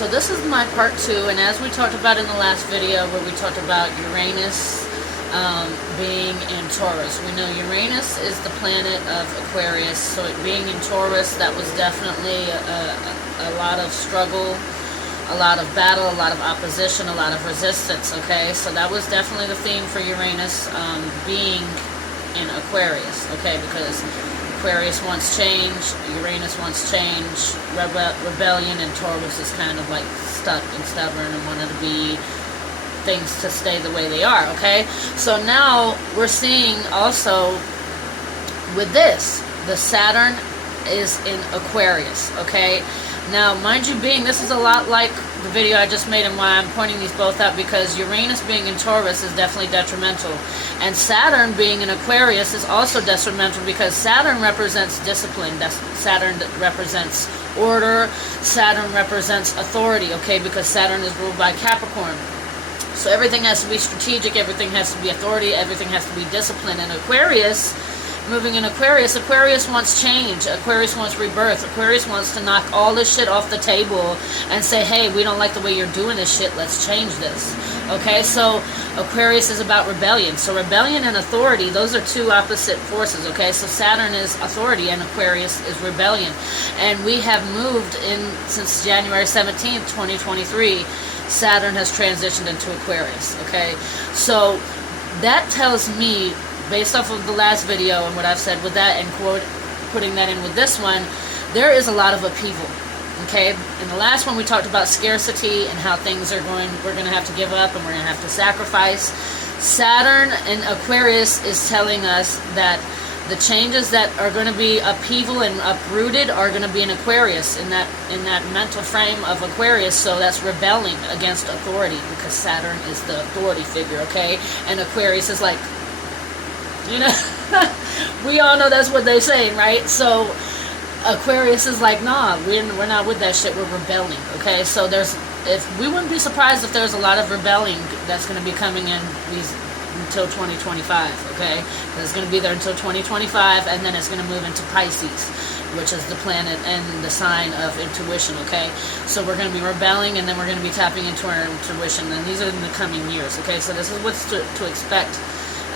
so this is my part 2, and as we talked about in the last video where we talked about Uranus being in Taurus, we know Uranus is the planet of Aquarius, so it being in Taurus, that was definitely a lot of struggle, a lot of battle, a lot of opposition, a lot of resistance, okay? So that was definitely the theme for Uranus being in Aquarius, okay? Because Aquarius wants change, Uranus wants change, rebellion, and Taurus is kind of like stuck and stubborn and wanted to be things to stay the way they are, okay? So now we're seeing also with this, the Saturn is in Aquarius, okay? Now, mind you being, this is a lot like the video I just made and why I'm pointing these both out, because Uranus being in Taurus is definitely detrimental. And Saturn being in Aquarius is also detrimental because Saturn represents discipline. Saturn represents order. Saturn represents authority, okay, because Saturn is ruled by Capricorn. So everything has to be strategic, everything has to be authority, everything has to be discipline. And Aquarius, moving in Aquarius, Aquarius wants change, Aquarius wants rebirth, Aquarius wants to knock all this shit off the table and say, hey, we don't like the way you're doing this shit, let's change this. Okay, so Aquarius is about rebellion. So rebellion and authority, those are two opposite forces, okay? So Saturn is authority and Aquarius is rebellion. And we have moved in since January 17th, 2023, Saturn has transitioned into Aquarius, okay? So that tells me, based off of the last video and what I've said with that and putting that in with this one, there is a lot of upheaval, okay? In the last one we talked about scarcity and how things are we're going to have to give up and we're going to have to sacrifice. Saturn in Aquarius is telling us that the changes that are going to be upheaval and uprooted are going to be in Aquarius, in that mental frame of Aquarius. So that's rebelling against authority because Saturn is the authority figure, okay? And Aquarius is like, you know, we all know that's what they're saying, right? So Aquarius is like, nah, we're not with that shit, we're rebelling, okay? So we wouldn't be surprised if there's a lot of rebelling that's going to be coming in until 2025, okay? It's going to be there until 2025, and then it's going to move into Pisces, which is the planet and the sign of intuition, okay? So we're going to be rebelling, and then we're going to be tapping into our intuition, and these are in the coming years, okay? So this is what's to expect.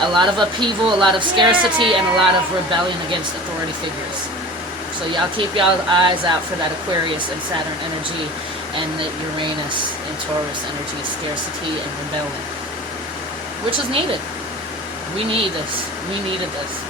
A lot of upheaval, a lot of scarcity, and a lot of rebellion against authority figures. So y'all keep y'all eyes out for that Aquarius and Saturn energy and the Uranus and Taurus energy, scarcity and rebellion, which is needed. We need this. We needed this.